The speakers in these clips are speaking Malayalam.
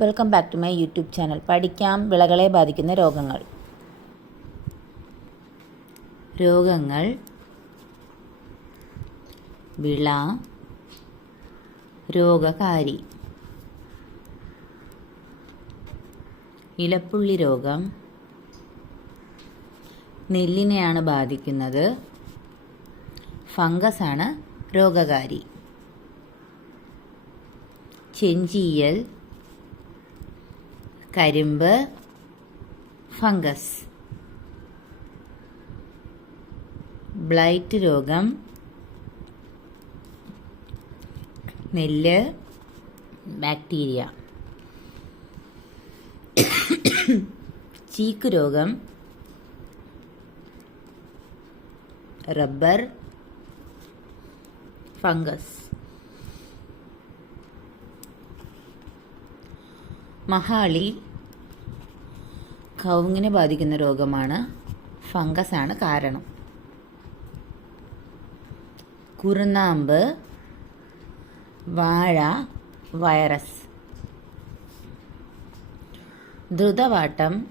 Welcome back to my YouTube channel. പഠിക്കാം വിളകളെ ബാധിക്കുന്ന രോഗങ്ങൾ. രോഗങ്ങൾ, വിള, രോഗകാരി. ഇലപ്പുള്ളി രോഗം നെല്ലിനെയാണ് ബാധിക്കുന്നത്. ഫംഗസാണ് രോഗകാരി. ചെഞ്ചീയൽ, കരിമ്പ്, ഫംഗസ്. ബ്ലൈറ്റ് രോഗം നെല്ല്, ബാക്ടീരിയ. ചീക്ക് രോഗം റബ്ബർ, ഫംഗസ്. മഹാളി കവുങ്ങിനെ ബാധിക്കുന്ന രോഗമാണ്. ഫംഗസാണ് കാരണം. കുറുനാമ്പ്, വാഴ, വൈറസ്. ദ്രുതവാട്ടം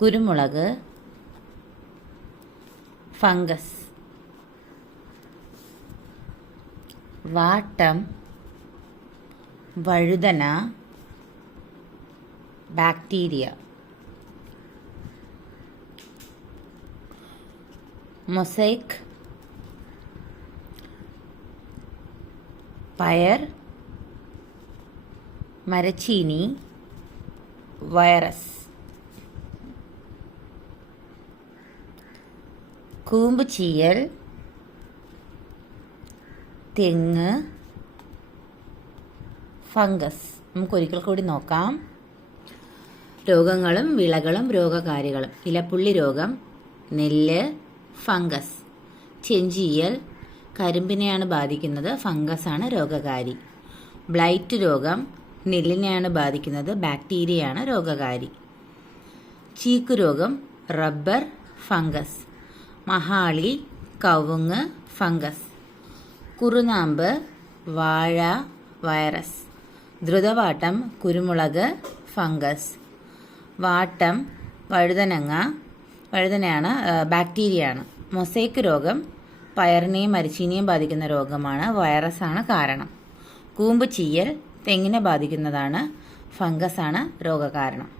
കുരുമുളക്, ഫംഗസ്. വാട്ടം വഴുതന, ബാക്ടീരിയ. മൊസൈക്ക് പയർ, മരച്ചീനി, വൈറസ്. കൂമ്പ് ചീയൽ തെങ്ങ്, ഫംഗസ്. നമുക്കൊരിക്കൽ കൂടി നോക്കാം. രോഗങ്ങളും വിളകളും രോഗകാരികളും. ഇലപ്പുള്ളി രോഗം നെല്ല്, ഫംഗസ്. ചെഞ്ചീയൽ കരിമ്പിനെയാണ് ബാധിക്കുന്നത്. ഫംഗസാണ് രോഗകാരി. ബ്ലൈറ്റ് രോഗം നെല്ലിനെയാണ് ബാധിക്കുന്നത്. ബാക്ടീരിയയാണ് രോഗകാരി. ചീക്ക് രോഗം റബ്ബർ, ഫംഗസ്. മഹാളി കവുങ്ങ്, ഫംഗസ്. കുറുനാമ്പ് വാഴ, വൈറസ്. ദ്രുതവാട്ടം കുരുമുളക്, ഫംഗസ്. വാട്ടം വഴുതനയാണ്, ബാക്ടീരിയയാണ്. മൊസൈക്ക് രോഗം പയറിനെയും മരച്ചീനിയും ബാധിക്കുന്ന രോഗമാണ്. വൈറസാണ് കാരണം. കൂമ്പ് ചീയൽ തെങ്ങിനെ ബാധിക്കുന്നതാണ്. ഫംഗസാണ് രോഗകാരണം.